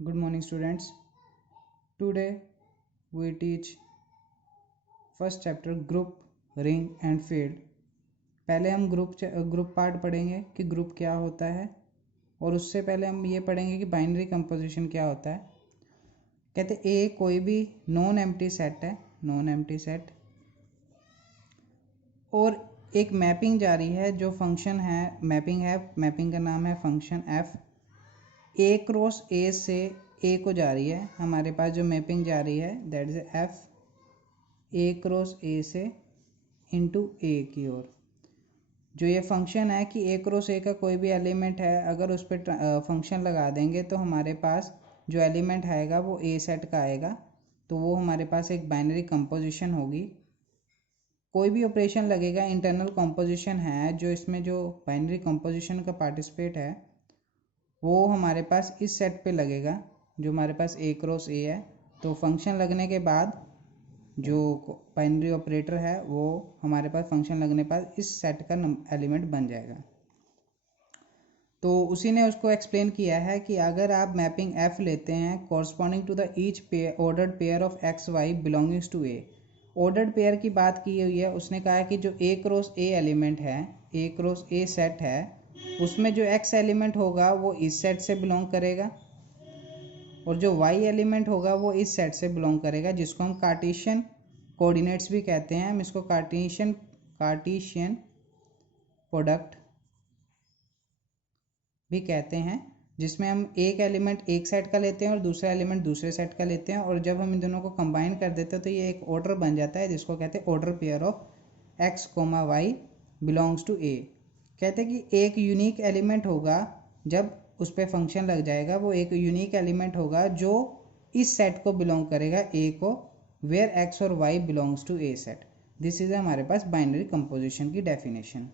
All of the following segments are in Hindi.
Good morning students. Today we teach first chapter group, ring and field. पहले हम ग्रुप पार्ट पढ़ेंगे कि ग्रुप क्या होता है और उससे पहले हम ये पढ़ेंगे कि बाइनरी कंपोजिशन क्या होता है। कहते ए कोई भी नॉन एम्प्टी सेट है, नॉन एम्प्टी सेट, और एक मैपिंग जारी है जो फंक्शन है, मैपिंग का नाम है फंक्शन एफ। ए क्रॉस ए से ए को जा रही है, हमारे पास जो मैपिंग जा रही है that is F A cross ए से इंटू ए की ओर। जो ये फंक्शन है कि ए क्रॉस ए का कोई भी एलिमेंट है, अगर उस पर फंक्शन लगा देंगे तो हमारे पास जो एलिमेंट आएगा वो ए सेट का आएगा, तो वो हमारे पास एक बाइनरी कंपोजिशन होगी। कोई भी ऑपरेशन लगेगा, इंटरनल कंपोजिशन है जो इसमें जो बाइनरी कंपोजिशन का पार्टिसिपेट है वो हमारे पास इस सेट पे लगेगा जो हमारे पास ए क्रॉस ए है। तो फंक्शन लगने के बाद जो बाइनरी ऑपरेटर है वो हमारे पास फंक्शन लगने पर इस सेट का एलिमेंट बन जाएगा। तो उसी ने उसको एक्सप्लेन किया है कि अगर आप मैपिंग एफ लेते हैं corresponding to the each ordered pair of X Y belongings to A. Ordered pair की बात की हुई है, उसने कहा है कि जो ए क्रॉस ए एलिमेंट है, ए क्रॉस ए सेट है, उसमें जो एक्स एलिमेंट होगा वो इस सेट से बिलोंग करेगा और जो वाई एलिमेंट होगा वो इस सेट से बिलोंग करेगा, जिसको हम कार्टेशियन कोऑर्डिनेट्स भी कहते हैं। हम इसको कार्टेशियन प्रोडक्ट भी कहते हैं, जिसमें हम एक एलिमेंट एक सेट का लेते हैं और दूसरा एलिमेंट दूसरे सेट का लेते हैं, और जब हम इन दोनों को कंबाइन कर देते हैं तो ये एक ऑर्डर बन जाता है जिसको कहते हैं order pair of X comma Y belongs to A. कहते हैं कि एक यूनिक एलिमेंट होगा, जब उस पर फंक्शन लग जाएगा वो एक यूनिक एलिमेंट होगा जो इस सेट को बिलोंग करेगा ए को, वेयर एक्स और Y belongs to A set. This is हमारे पास बाइनरी कंपोजिशन की डेफिनेशन।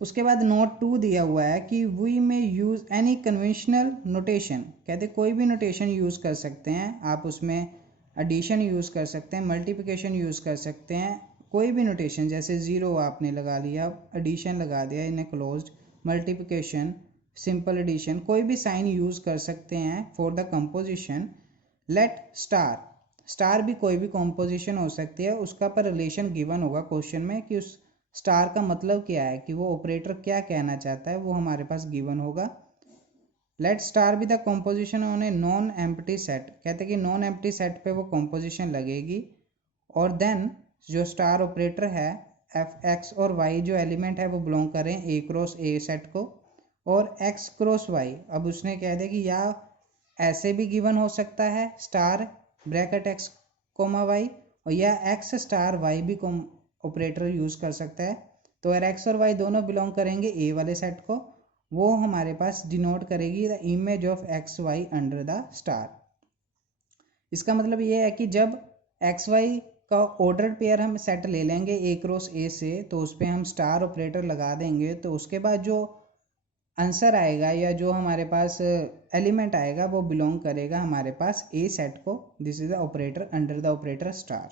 उसके बाद नोट 2 दिया हुआ है कि वी में यूज एनी कन्वेंशनल नोटेशन। कहते कोई भी नोटेशन यूज कर सकते हैं आप, उसमें एडिशन यूज कर सकते हैं, मल्टीप्लिकेशन यूज कर सकते हैं, कोई भी नोटेशन, जैसे ज़ीरो आपने लगा लिया, एडिशन लगा दिया in a closed, multiplication, simple addition, कोई भी साइन यूज कर सकते हैं for the composition. Let star भी कोई भी कंपोजिशन हो सकती है, उसका पर रिलेशन गिवन होगा क्वेश्चन में कि उस स्टार का मतलब क्या है, कि वो ऑपरेटर क्या कहना चाहता है, वो हमारे पास गिवन होगा। Let star B the composition on A non empty set. कहते हैं कि नॉन एम्प्टी सेट पे वो कंपोजिशन लगेगी, और देन जो स्टार ऑपरेटर है एफ एक्स और वाई जो एलिमेंट है वो बिलोंग करें ए क्रॉस ए सेट को, और एक्स क्रॉस वाई। अब उसने कह दिया कि या ऐसे भी गिवन हो सकता है star bracket X comma Y, और या एक्स स्टार वाई भी ऑपरेटर यूज कर सकता है। तो अगर एक्स और वाई दोनों बिलोंग करेंगे ए वाले सेट को, वो हमारे पास डिनोट करेगी the image of X Y under the star. इसका मतलब ये है कि जब एक्स वाई का ऑर्डर्ड पेयर हम सेट ले लेंगे ए क्रॉस ए से, तो उस पर हम स्टार ऑपरेटर लगा देंगे, तो उसके बाद जो आंसर आएगा या जो हमारे पास एलिमेंट आएगा वो बिलोंग करेगा हमारे पास ए सेट को। This is the operator under the operator star.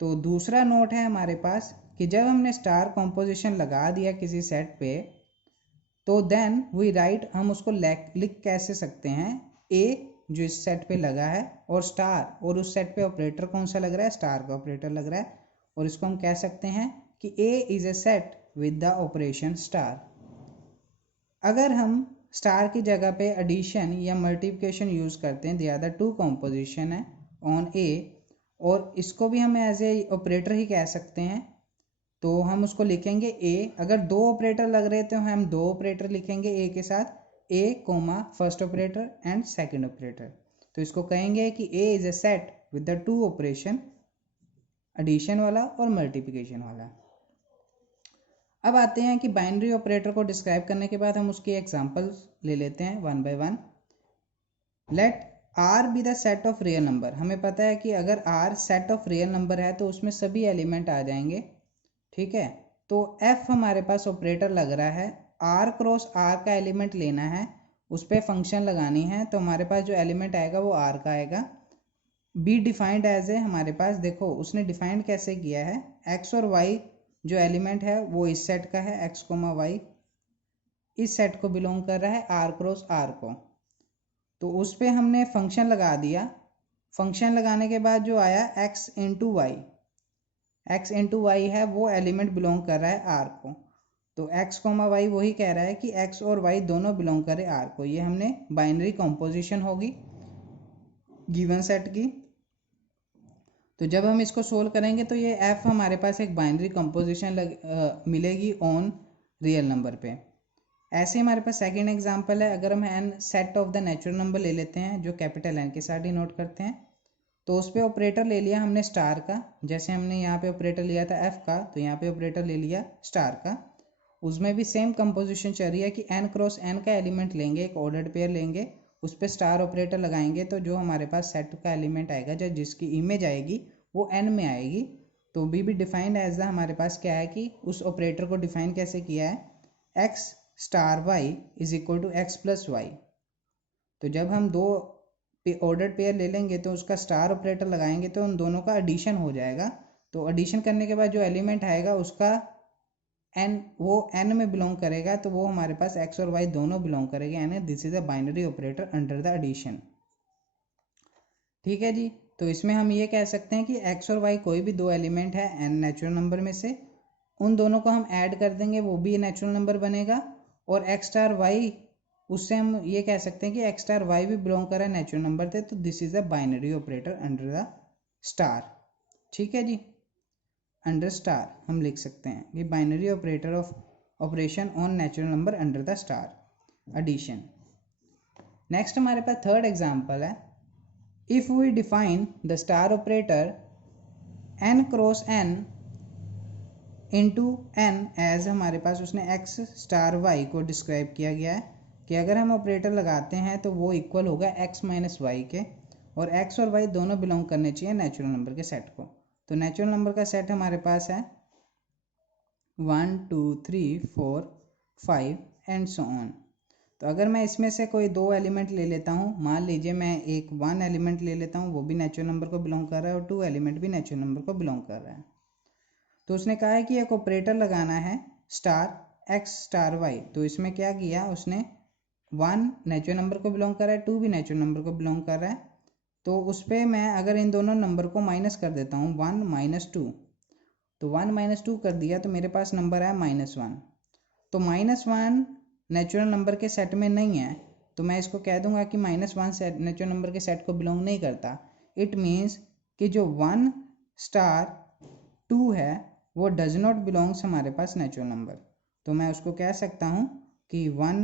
तो दूसरा नोट है हमारे पास कि जब हमने स्टार कंपोजिशन लगा दिया किसी सेट पे, तो देन वी राइट, हम उसको लिख कैसे सकते हैं, ए जो इस सेट पे लगा है और स्टार, और उस सेट पे ऑपरेटर कौन सा लग रहा है, स्टार का ऑपरेटर लग रहा है, और इसको हम कह सकते हैं कि A is a set with the operation star. अगर हम स्टार की जगह पे एडिशन या मल्टीप्लिकेशन यूज करते हैं, they are the two composition है ऑन ए, और इसको भी हम एज ए ऑपरेटर ही कह सकते हैं, तो हम उसको लिखेंगे ए। अगर दो ऑपरेटर लग रहे तो हम दो ऑपरेटर लिखेंगे ए के साथ, A comma first operator and second operator. तो इसको कहेंगे कि A is a set with the two operation, addition वाला और मल्टीप्लिकेशन वाला। अब आते हैं कि बाइनरी ऑपरेटर को डिस्क्राइब करने के बाद हम उसके एग्जांपल्स ले लेते हैं one by one. Let R be the set of real number. हमें पता है कि अगर R set of real number है तो उसमें सभी एलिमेंट आ जाएंगे, ठीक है। तो एफ हमारे पास ऑपरेटर लग रहा है, आर क्रॉस आर का एलिमेंट लेना है, उस पर फंक्शन लगानी है, तो हमारे पास जो एलिमेंट आएगा वो आर का आएगा। बी डिफाइंड एज ए, हमारे पास देखो उसने डिफाइंड कैसे किया है, एक्स और वाई जो एलिमेंट है वो इस सेट का है, एक्स कोमा वाई इस सेट को बिलोंग कर रहा है आर क्रॉस आर को। तो उस पर हमने फंक्शन लगा दिया। फंक्शन लगाने के बाद जो आया x into Y, X into Y है वो एलिमेंट बिलोंग कर रहा है आर को। तो x कोमा वाई वही कह रहा है कि x और y दोनों बिलोंग करे आर को। ये हमने बाइनरी कंपोजिशन होगी गिवन सेट की। तो जब हम इसको सोल्व करेंगे तो ये f हमारे पास एक बाइनरी कंपोजिशन मिलेगी ऑन रियल नंबर पे। ऐसे हमारे पास सेकंड एग्जांपल है। अगर हम n set of the natural number ले लेते हैं जो कैपिटल N के साथ डिनोट करते हैं, तो उस पर ऑपरेटर ले लिया हमने स्टार का। जैसे हमने यहाँ पे ऑपरेटर लिया था f का, तो यहाँ पे ऑपरेटर ले लिया स्टार का। उसमें भी सेम कंपोजिशन चल रही है कि n क्रॉस n का एलिमेंट लेंगे, एक ऑर्डर्ड पेयर लेंगे, उस पर स्टार ऑपरेटर लगाएंगे, तो जो हमारे पास सेट का एलिमेंट आएगा जो जिसकी इमेज आएगी वो n में आएगी। तो बी डिफाइंड एज द हमारे पास क्या है कि उस ऑपरेटर को डिफाइन कैसे किया है, x star y is equal to x plus Y. तो जब हम दो ऑर्डर्ड पेयर ले लेंगे तो उसका स्टार ऑपरेटर लगाएंगे तो उन दोनों का एडिशन हो जाएगा। तो एडिशन करने के बाद जो एलिमेंट आएगा उसका n वो n में बिलोंग करेगा, तो वो हमारे पास x और y दोनों बिलोंग करेंगे, यानी this is a binary operator under the addition. ठीक है जी। तो इसमें हम ये कह सकते हैं कि x और y कोई भी दो एलिमेंट है n नेचुरल नंबर में से, उन दोनों को हम ऐड कर देंगे, वो भी नेचुरल नंबर बनेगा। और x स्टार y, उससे हम ये कह सकते हैं कि x स्टार y भी बिलोंग कर रहा है नेचुरल नंबर से, तो this is a binary operator under the star. ठीक है जी, अंडर स्टार हम लिख सकते हैं कि binary operator of operation on natural number under the star addition. Next हमारे पास थर्ड एग्जांपल है। If we define the star operator n cross n into n as, हमारे पास उसने x स्टार y को डिस्क्राइब किया गया है कि अगर हम ऑपरेटर लगाते हैं तो वो इक्वल होगा x माइनस वाई के, और x और y दोनों बिलोंग करने चाहिए नेचुरल नंबर के सेट को। तो नेचुरल नंबर का सेट हमारे पास है 1 2 3 4 5 एंड सो ऑन। तो अगर मैं इसमें से कोई दो एलिमेंट ले लेता हूँ, मान लीजिए मैं एक 1 एलिमेंट ले लेता हूँ, वो भी नेचुरल नंबर को बिलोंग कर रहा है, और 2 एलिमेंट भी नेचुरल नंबर को बिलोंग कर रहा है। तो उसने कहा है कि एक ऑपरेटर लगाना है स्टार x स्टार y। तो इसमें क्या किया उसने, 1 नेचुरल नंबर को बिलोंग कर रहा है, 2 भी नेचुरल नंबर को बिलोंग कर रहा है। तो उस पर मैं अगर इन दोनों नंबर को माइनस कर देता हूँ 1 माइनस 2, तो 1 माइनस 2 कर दिया तो मेरे पास नंबर है -1। तो -1 नेचुरल नंबर के सेट में नहीं है, तो मैं इसको कह दूंगा कि -1 सेट नेचुरल नंबर के सेट को बिलोंग नहीं करता। इट मीन्स कि जो 1 स्टार 2 है वो डज नॉट बिलोंग्स हमारे पास नेचुरल नंबर। तो मैं उसको कह सकता हूँ कि 1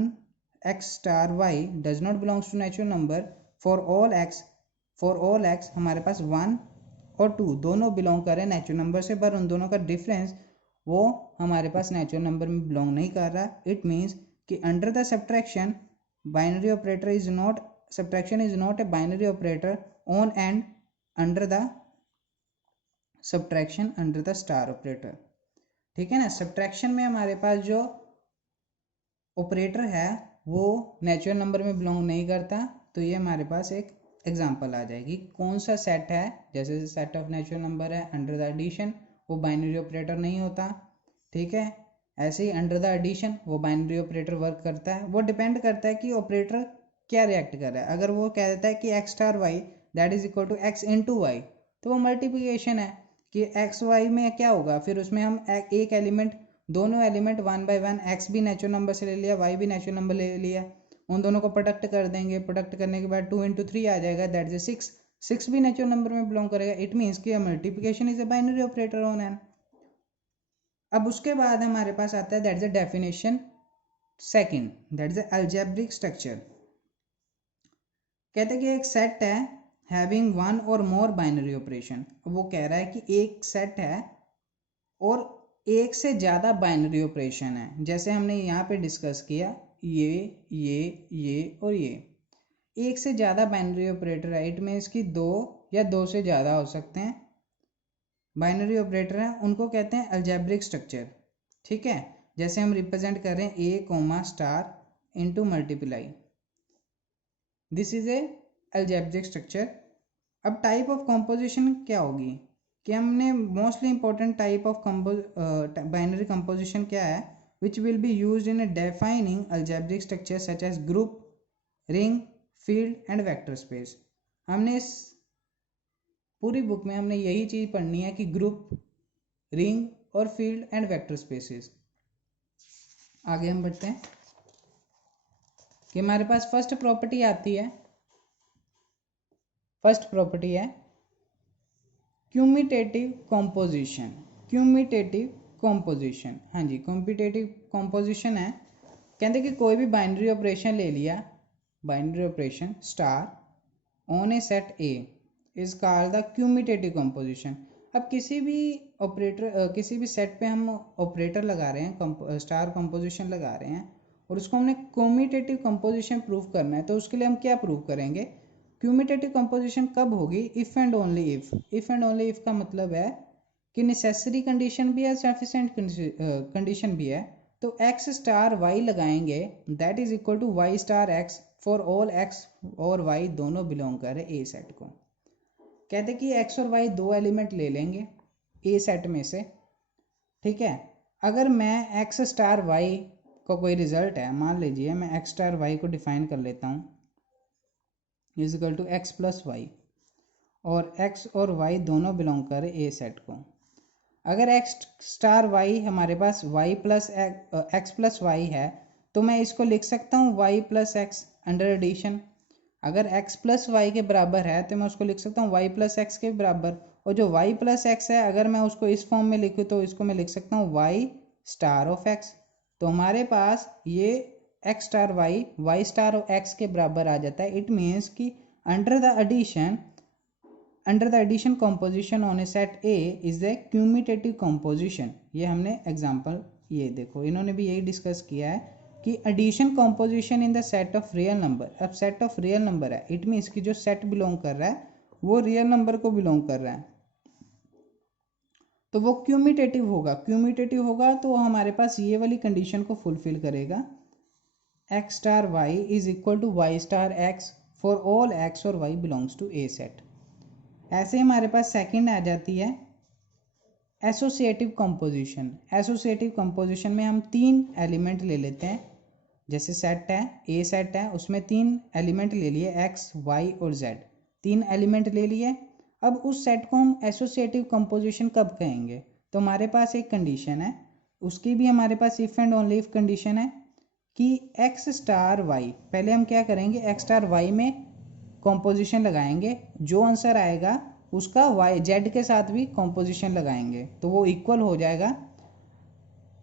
x star y does not belongs to natural number for all x हमारे पास 1 और 2 दोनों बिलोंग करें नेचुरल नंबर से, पर उन दोनों का डिफरेंस वो हमारे पास नेचुरल नंबर में बिलोंग नहीं कर रहा। इट मीन्स कि under the subtraction binary operator is not, subtraction is not a binary operator on and under the subtraction under the star operator. ठीक है ना। सब्ट्रैक्शन में हमारे पास जो ऑपरेटर है वो नेचुरल नंबर में बिलोंग नहीं करता। तो ये हमारे पास एक एग्जांपल आ जाएगी कौन सा सेट है, जैसे सेट ऑफ नेचुरल नंबर है अंडर द एडिशन वो बाइनरी ऑपरेटर नहीं होता। ठीक है। ऐसे ही अंडर द एडिशन वो बाइनरी ऑपरेटर वर्क करता है। वो डिपेंड करता है कि ऑपरेटर क्या रिएक्ट कर रहा है। अगर वो कह देता है कि x star y that is equal to x into Y, तो वो मल्टीप्लिकेशन है कि एक्स वाई में क्या होगा, फिर उसमें हम एक एलिमेंट, दोनों एलिमेंट 1 बाय 1, एक्स भी नेचुरल नंबर से ले लिया, वाई भी नेचुरल नंबर ले लिया, उन दोनों को प्रोडक्ट कर देंगे। प्रोडक्ट करने के बाद 2 इंटू 3 आ जाएगा, दैट इज 6। 6 भी नेचुरल नंबर में बिलोंग करेगा। इट मीन्स कि multiplication is a binary operator on an. अब उसके बाद हमारे पास आता है that is a definition second, that is a algebraic structure. कहते हैं कि एक सेट है हैविंग वन और मोर बाइनरी ऑपरेशन। वो कह रहा है कि एक सेट है और एक से ज़्यादा बाइनरी ऑपरेशन है। जैसे हमने यहाँ पे डिस्कस किया ये और ये एक से ज़्यादा बाइनरी ऑपरेटर है। इट मीन्स कि 2 या 2 से ज़्यादा हो सकते हैं बाइनरी ऑपरेटर हैं, उनको कहते हैं अलजेब्रिक स्ट्रक्चर। ठीक है। जैसे हम रिप्रेजेंट कर रहे हैं A comma star into multiply, this is a algebraic structure. अब टाइप ऑफ कंपोजिशन क्या होगी कि हमने mostly important type of binary composition क्या है, which will be used in defining algebraic structure such as group, ring, field and vector space. हमने इस पूरी बुक में हमने यही चीज़ पढ़नी है कि ग्रुप, रिंग और फील्ड एंड वेक्टर स्पेसेस। आगे हम बढ़ते हैं कि हमारे पास फर्स्ट प्रॉपर्टी आती है, फर्स्ट प्रॉपर्टी है क्यूमिटेटिव कॉम्पोजिशन। क्यूमिटेटिव कॉम्पोजिशन, हाँ जी, क्यूमिटेटिव कॉम्पोजिशन है। कहते कि कोई भी बाइनरी ऑपरेशन ले लिया, binary operation star on a set A is called the commutative composition. अब किसी भी ऑपरेटर, किसी भी सेट पे हम ऑपरेटर लगा रहे हैं, स्टार कंपोजिशन लगा रहे हैं, और उसको हमने क्यूमिटेटिव कंपोजिशन प्रूव करना है, तो उसके लिए हम क्या प्रूव करेंगे? क्यूमिटेटिव कंपोजिशन कब होगी? If and only if. If and only if का मतलब है कि नेसेसरी कंडीशन भी है, सफिशिएंट कंडीशन भी है। तो एक्स स्टार वाई लगाएंगे, that is equal to Y star x for all x और वाई दोनों बिलोंग कर रहे ए सेट को। कहते कि एक्स और वाई दो एलिमेंट ले लेंगे ए सेट में से, ठीक है। अगर मैं एक्स स्टार वाई का कोई रिजल्ट है, मान लीजिए मैं एक्स स्टार वाई को डिफाइन कर लेता हूँ is equal to X plus Y, और एक्स और वाई दोनों बिलोंग कर ए सेट को। अगर एक्स स्टार वाई हमारे पास Y plus X plus Y है, तो मैं इसको लिख सकता हूँ Y plus X under addition. अगर एक्स प्लस वाई के बराबर है तो मैं उसको लिख सकता हूँ वाई प्लस एक्स के बराबर, और जो वाई प्लस एक्स है अगर मैं उसको इस फॉर्म में लिखूँ तो इसको मैं लिख सकता हूँ वाई स्टार ऑफ एक्स। तो हमारे पास ये x star Y star of x के बराबर आ जाता है। इट मीन्स कि under the addition composition on a set A is the commutative composition. ये हमने एग्जाम्पल, ये देखो इन्होंने भी यही डिस्कस किया है कि addition composition in the set of real number. अब सेट ऑफ रियल नंबर है, इट मीन्स कि जो सेट बिलोंग कर रहा है वो रियल नंबर को बिलोंग कर रहा है, तो वो क्यूमिटेटिव होगा। क्यूमिटेटिव होगा तो हमारे पास ये वाली कंडीशन को फुलफिल करेगा, x star Y is equal to Y star x for all x और Y belongs to A set. ऐसे हमारे पास सेकंड आ जाती है एसोसिएटिव कंपोजिशन। एसोसिएटिव कंपोजिशन में हम तीन एलिमेंट ले लेते हैं, जैसे सेट है, ए सेट है, उसमें तीन एलिमेंट ले लिए एक्स वाई और जेड, तीन एलिमेंट ले लिए। अब उस सेट को हम एसोसिएटिव कंपोजिशन कब कहेंगे? तो हमारे पास एक कंडीशन है, उसकी भी हमारे पास if and only if condition है कि एक्स स्टार वाई, पहले हम क्या करेंगे, एक्स स्टार वाई में कंपोजिशन लगाएंगे, जो आंसर आएगा उसका वाई जेड के साथ भी कंपोजिशन लगाएंगे, तो वो इक्वल हो जाएगा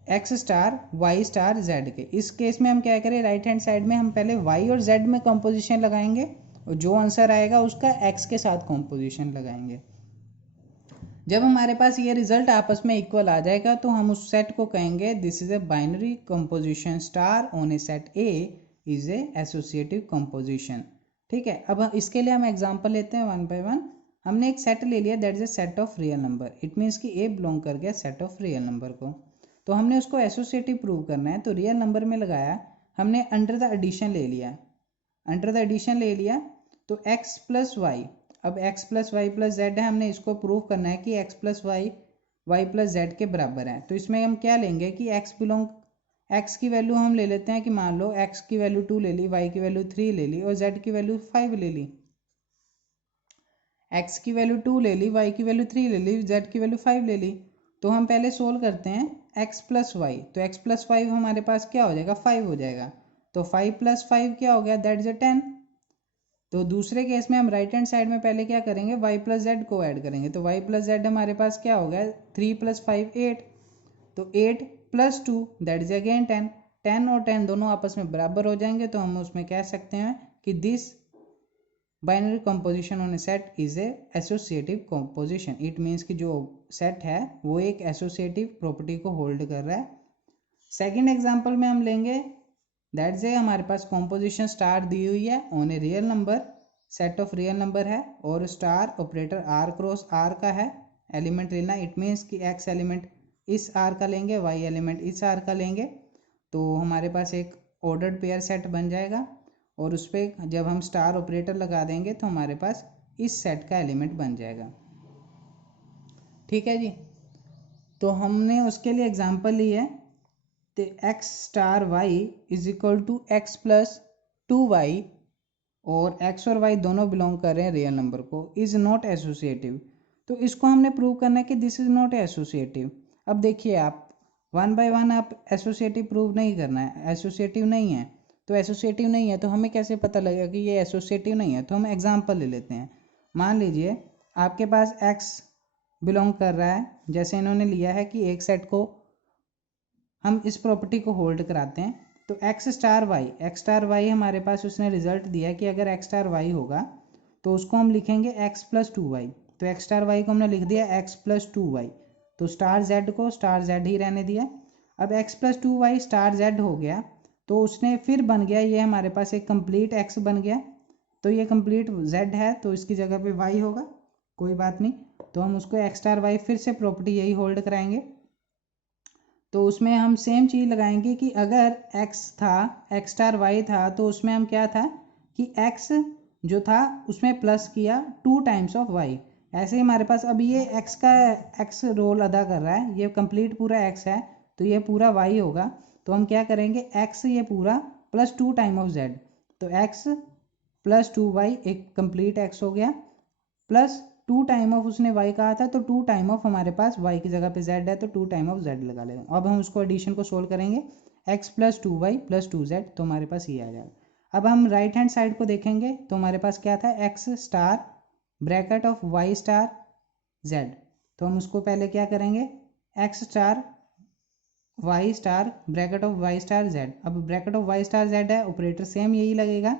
X star Y star Z के। इस केस में हम क्या करें, राइट हैंड साइड में हम पहले वाई और जेड में कंपोजिशन लगाएंगे, और जो आंसर आएगा उसका एक्स के साथ कंपोजिशन लगाएंगे। जब हमारे पास ये रिजल्ट आपस में इक्वल आ जाएगा तो हम उस सेट को कहेंगे this is a binary composition star on a set A is A associative composition. ठीक है, अब इसके लिए हम एग्जांपल लेते हैं वन बाय वन। हमने एक सेट ले लिया, that is a set of real number, it means कि ए बिलोंग कर गया सेट ऑफ रियल नंबर को। तो हमने उसको एसोसिएटिव प्रूव करना है, तो रियल नंबर में लगाया, हमने अंडर द एडिशन ले लिया, अंडर द एडिशन ले लिया, तो एक्स प्लस वाई, अब X plus Y plus Z है, हमने इसको प्रूव करना है कि X plus Y Y plus Z के बराबर है। तो इसमें हम क्या लेंगे कि एक्स की वैल्यू हम ले लेते हैं कि मान लो एक्स की वैल्यू 2 ले ली, वाई की वैल्यू 3 ले ली और जेड की वैल्यू 5 ले ली। एक्स की वैल्यू 2 ले ली, वाई की वैल्यू 3 ले ली, जेड की वैल्यू 5 ले ली। तो हम पहले सोल्व करते हैं एक्स प्लस वाई, तो एक्स प्लस 5 हमारे पास क्या हो जाएगा, 5 हो जाएगा। तो 5 प्लस 5 क्या हो गया, दैट इज ए 10। तो दूसरे केस में हम राइट हैंड साइड में पहले क्या करेंगे, y प्लस जेड को ऐड करेंगे, तो y प्लस जेड हमारे पास क्या हो गया, 3 प्लस 5 8, तो 8 प्लस 2 दैट इज अगेन 10। 10 और 10 दोनों आपस में बराबर हो जाएंगे, तो हम उसमें कह सकते हैं कि this binary composition on a set is a associative composition. It means कि जो सेट है वो एक एसोसिएटिव प्रॉपर्टी को होल्ड कर रहा है। सेकेंड एग्जाम्पल में हम लेंगे, दैट से हमारे पास कॉम्पोजिशन स्टार दी हुई है on A real number, set of real number है, और star operator R cross R का है, एलिमेंट लेना। इट मीन्स कि एक्स एलिमेंट इस आर का लेंगे, वाई एलिमेंट इस आर का लेंगे, तो हमारे पास एक ऑर्डर्ड पेयर सेट बन जाएगा, और उस पर जब हम स्टार ऑपरेटर लगा देंगे तो हमारे पास इस सेट का एलिमेंट बन जाएगा। ठीक है जी, तो हमने उसके लिए एग्जाम्पल ली है, तो X star Y is equal to X plus 2 Y और x और y दोनों बिलोंग कर रहे हैं रियल नंबर को, इज़ नॉट एसोसिएटिव। तो इसको हमने प्रूव करना है कि दिस इज़ नॉट एसोसिएटिव। अब देखिए आप वन बाय वन आप एसोसिएटिव प्रूव नहीं करना है, एसोसिएटिव नहीं है तो एसोसिएटिव नहीं है, तो हमें कैसे पता लगेगा कि ये एसोसिएटिव नहीं है। तो हम एग्जांपल ले लेते हैं। मान लीजिए आपके पास x बिलोंग कर रहा है, जैसे इन्होंने लिया है कि एक सेट को हम इस प्रॉपर्टी को होल्ड कराते हैं, तो x स्टार वाई हमारे पास उसने रिजल्ट दिया कि अगर x स्टार वाई होगा तो उसको हम लिखेंगे x प्लस 2y। तो x स्टार वाई को हमने लिख दिया x प्लस 2y, तो स्टार z को स्टार z ही रहने दिया। अब x plus 2y star z हो गया, तो उसने फिर बन गया ये हमारे पास एक कंप्लीट x बन गया। तो ये कंप्लीट z है तो इसकी जगह पे y होगा, कोई बात नहीं। तो हम उसको x स्टार वाई फिर से प्रॉपर्टी यही होल्ड कराएंगे। तो उसमें हम सेम चीज़ लगाएंगे कि अगर x था, x स्टार वाई था, तो उसमें हम क्या था कि x जो था उसमें प्लस किया 2 टाइम्स ऑफ y। ऐसे ही हमारे पास अब ये x रोल अदा कर रहा है, ये कंप्लीट पूरा x है तो ये पूरा y होगा। तो हम क्या करेंगे x ये पूरा प्लस 2 टाइम ऑफ z, तो x प्लस 2y एक कंप्लीट x हो गया, प्लस 2 टाइम ऑफ उसने y कहा था तो 2 टाइम ऑफ हमारे पास y की जगह पे z है तो 2 टाइम ऑफ z लगा लेंगे। अब हम उसको एडिशन को सोल्व करेंगे x plus 2y plus 2z, तो हमारे पास ये आ जाएगा। अब हम राइट हैंड साइड को देखेंगे तो हमारे पास क्या था x star bracket of y star z। तो हम उसको पहले क्या करेंगे x star y star bracket of y star z। अब bracket of y star z है, ऑपरेटर सेम यही लगेगा,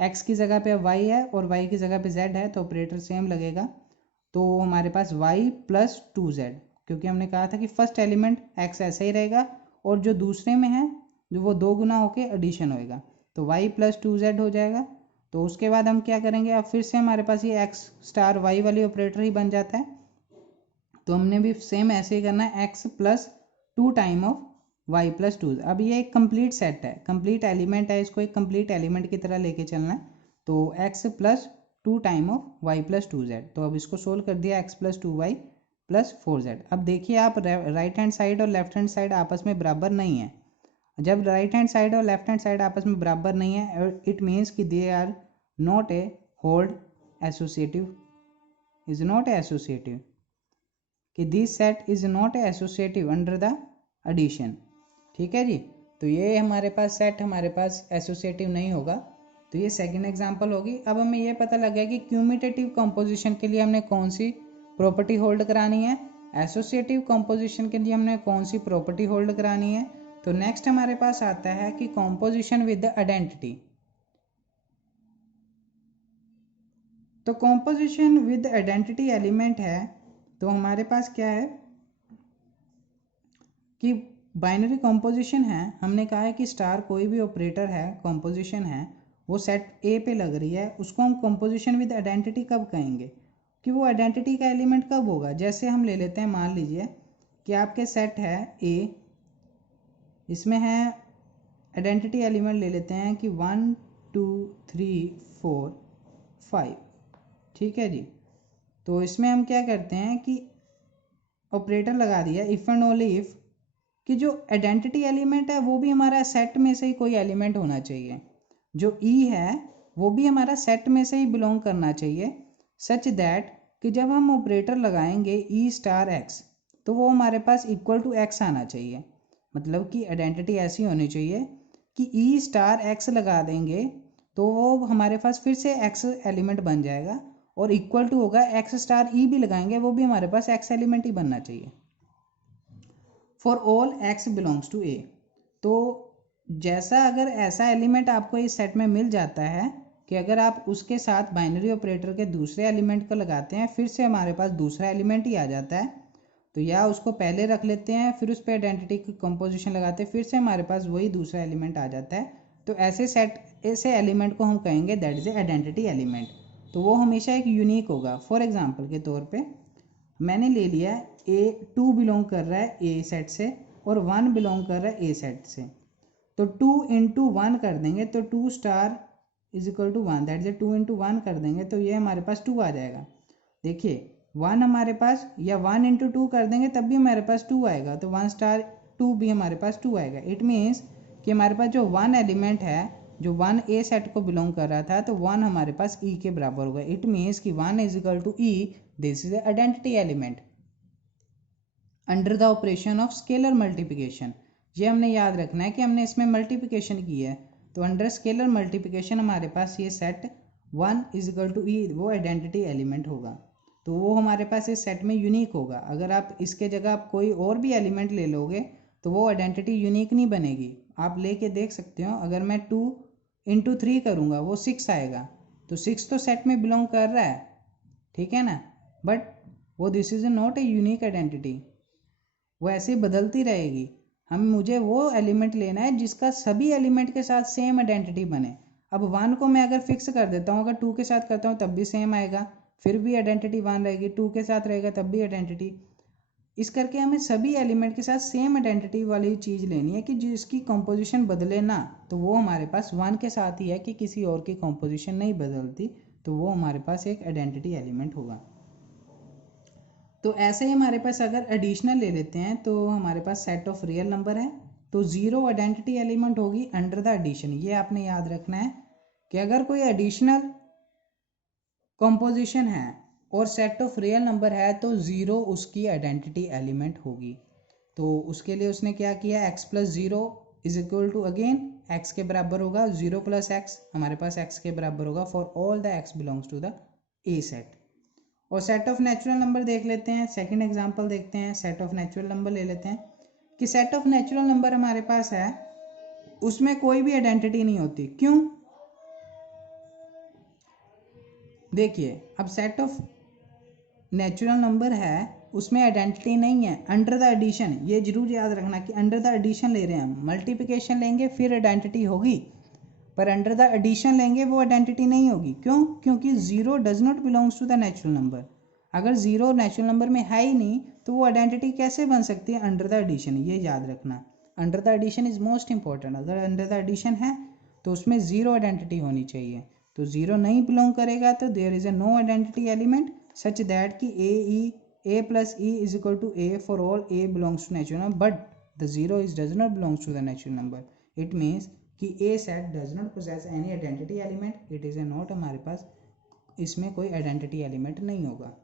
x की जगह पे y है और y की जगह पे z है तो ऑपरेटर सेम लगेगा। तो हमारे पास y प्लस 2z, क्योंकि हमने कहा था कि फर्स्ट एलिमेंट x ऐसा ही रहेगा और जो दूसरे में है जो वो 2 गुना होके एडिशन होएगा, तो y प्लस 2z हो जाएगा। तो उसके बाद हम क्या करेंगे, अब फिर से हमारे पास ये x स्टार y वाली ऑपरेटर ही बन जाता है, तो हमने भी सेम ऐसे ही करना है x plus 2 time of y plus 2। अब ये एक कंप्लीट सेट है, कंप्लीट एलिमेंट है, इसको एक कंप्लीट एलिमेंट की तरह लेके चलना है। तो x plus 2 time of y plus 2z, तो अब इसको सोल्व कर दिया x plus 2y plus 4z। अब देखिए आप राइट हैंड साइड और लेफ्ट हैंड साइड आपस में बराबर नहीं है। जब राइट हैंड साइड और लेफ्ट हैंड साइड आपस में बराबर नहीं है, इट मीन्स कि they are not a hold associative, is not associative, कि this set is not associative under the addition. ठीक है जी, तो ये हमारे पास सेट हमारे पास एसोसिएटिव नहीं होगा। तो ये सेकंड एग्जांपल होगी। अब हमें ये पता लग गया कि क्यूमुटेटिव कंपोजिशन के लिए हमने कौन सी प्रॉपर्टी होल्ड करानी है, एसोसिएटिव कंपोजिशन के लिए हमने कौन सी प्रॉपर्टी होल्ड करानी है। तो नेक्स्ट हमारे पास आता है कि कंपोजिशन विद द आइडेंटिटी। तो कंपोजिशन विद आइडेंटिटी एलिमेंट है, तो हमारे पास क्या है कि बाइनरी कंपोजिशन है। हमने कहा है कि स्टार कोई भी ऑपरेटर है, कंपोजिशन है, वो सेट ए पे लग रही है, उसको हम कंपोजिशन विद आइडेंटिटी कब कहेंगे, कि वो आइडेंटिटी का एलिमेंट कब होगा। जैसे हम ले लेते हैं, मान लीजिए कि आपके सेट है ए, इसमें है आइडेंटिटी एलिमेंट ले लेते हैं कि 1 2 3 4 5। ठीक है जी, तो इसमें हम क्या करते हैं कि ऑपरेटर लगा दिया इफ़ एंड ओनली इफ़, कि जो आइडेंटिटी एलिमेंट है वो भी हमारा सेट में से ही कोई एलिमेंट होना चाहिए, जो ई है वो भी हमारा सेट में से ही बिलोंग करना चाहिए, सच दैट कि जब हम ऑपरेटर लगाएंगे ई स्टार एक्स तो वो हमारे पास इक्वल टू एक्स आना चाहिए। मतलब कि आइडेंटिटी ऐसी होनी चाहिए कि ई स्टार एक्स लगा देंगे तो वो हमारे पास फिर से एक्स एलिमेंट बन जाएगा, और इक्वल टू होगा एक्स स्टार ई भी लगाएंगे वो भी हमारे पास एक्स एलिमेंट ही बनना चाहिए for all x belongs to A. तो जैसा अगर ऐसा एलिमेंट आपको इस सेट में मिल जाता है कि अगर आप उसके साथ बाइनरी ऑपरेटर के दूसरे एलिमेंट को लगाते हैं फिर से हमारे पास दूसरा एलिमेंट ही आ जाता है, तो या उसको पहले रख लेते हैं फिर उस पर आइडेंटिटी की कंपोजिशन लगाते हैं फिर से हमारे पास वही दूसरा एलिमेंट आ जाता है, तो ऐसे एलिमेंट को हम कहेंगे that is a identity element. तो वो हमेशा एक यूनिक होगा। फॉर एग्जाम्पल के तौर पे मैंने ले लिया ए 2 बिलोंग कर रहा है ए सेट से और 1 बिलोंग कर रहा है ए सेट से, तो 2 इंटू 1 कर देंगे तो 2 star is equal to 1, that is 2 into 1 कर देंगे तो ये हमारे पास 2 आ जाएगा। देखिए 1 हमारे पास, या 1 इंटू 2 कर देंगे तब भी हमारे पास 2 आएगा, तो 1 स्टार 2 भी हमारे पास 2 आएगा। इट मीन्स कि हमारे पास जो 1 एलिमेंट है जो 1 ए सेट को बिलोंग कर रहा था, तो 1 हमारे पास ई के बराबर होगा। इट मीन्स कि 1 is equal to E, this is identity element under the operation of scalar multiplication. ये हमने याद रखना है कि हमने इसमें मल्टीप्लिकेशन की है, तो अंडर स्केलर मल्टीप्लिकेशन हमारे पास ये सेट 1 इज इक्वल टू ई वो आइडेंटिटी एलिमेंट होगा, तो वो हमारे पास इस सेट में यूनिक होगा। अगर आप इसके जगह आप कोई और भी एलिमेंट ले लोगे तो वो आइडेंटिटी यूनिक नहीं बनेगी। आप लेके देख सकते हो, अगर मैं 2 इंटू 3 करूँगा वो 6 आएगा, तो 6 तो सेट में बिलोंग कर रहा है, ठीक है ना, बट वो this is not a unique identity, वो ऐसे बदलती रहेगी। मुझे वो एलिमेंट लेना है जिसका सभी एलिमेंट के साथ सेम आइडेंटिटी बने। अब 1 को मैं अगर फिक्स कर देता हूँ, अगर 2 के साथ करता हूँ तब भी सेम आएगा, फिर भी आइडेंटिटी 1 रहेगी, 2 के साथ रहेगा तब भी आइडेंटिटी। इस करके हमें सभी एलिमेंट के साथ सेम आइडेंटिटी वाली चीज़ लेनी है कि जिसकी कंपोजिशन बदले ना, तो वो हमारे पास 1 के साथ ही है कि किसी और की कंपोजिशन नहीं बदलती, तो वो हमारे पास एक आइडेंटिटी एलिमेंट होगा। तो ऐसे ही हमारे पास अगर एडिशनल ले लेते हैं, तो हमारे पास सेट ऑफ रियल नंबर है, तो 0 आइडेंटिटी एलिमेंट होगी अंडर द एडिशन। ये आपने याद रखना है कि अगर कोई एडिशनल कंपोजिशन है और सेट ऑफ रियल नंबर है तो 0 उसकी आइडेंटिटी एलिमेंट होगी। तो उसके लिए उसने क्या किया, x plus 0 is equal to again x के बराबर होगा 0 प्लस एक्स, हमारे पास x के बराबर होगा for all the x belongs to the A set. और सेट ऑफ नेचुरल नंबर देख लेते हैं, सेकंड एग्जांपल देखते हैं। सेट ऑफ नेचुरल नंबर ले लेते हैं कि सेट ऑफ नेचुरल नंबर हमारे पास है, उसमें कोई भी आइडेंटिटी नहीं होती। क्यों? देखिए, अब सेट ऑफ नेचुरल नंबर है उसमें आइडेंटिटी नहीं है अंडर द एडिशन। ये जरूर याद रखना कि अंडर द एडिशन ले रहे हैं हम, मल्टीप्लिकेशन लेंगे फिर आइडेंटिटी होगी, पर अंडर द एडिशन लेंगे वो आइडेंटिटी नहीं होगी। क्यों? क्योंकि 0 does not belongs to the natural number. अगर 0 नेचुरल नंबर में है ही नहीं तो वो आइडेंटिटी कैसे बन सकती है अंडर द एडिशन। ये याद रखना, under the addition is most important. अगर अंडर द एडिशन है तो उसमें 0 आइडेंटिटी होनी चाहिए, तो 0 नहीं बिलोंग करेगा तो there is a no identity element such that कि a plus e is equal to a for all a belongs to natural number, but the 0 is does not belongs to the natural number. It means कि a set does not possess any identity element, it is a not, हमारे पास इसमें कोई आइडेंटिटी एलिमेंट नहीं होगा।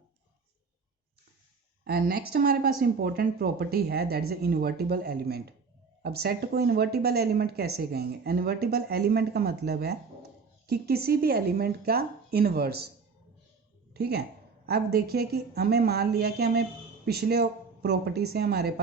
एंड नेक्स्ट हमारे पास इंपॉर्टेंट प्रॉपर्टी है, that is a invertible element. अब सेट को इन्वर्टिबल एलिमेंट कैसे कहेंगे? इन्वर्टिबल एलिमेंट का मतलब है कि किसी भी एलिमेंट का इनवर्स, ठीक है। अब देखिए कि हमें मान लिया कि हमें पिछले प्रॉपर्टी से हमारे पास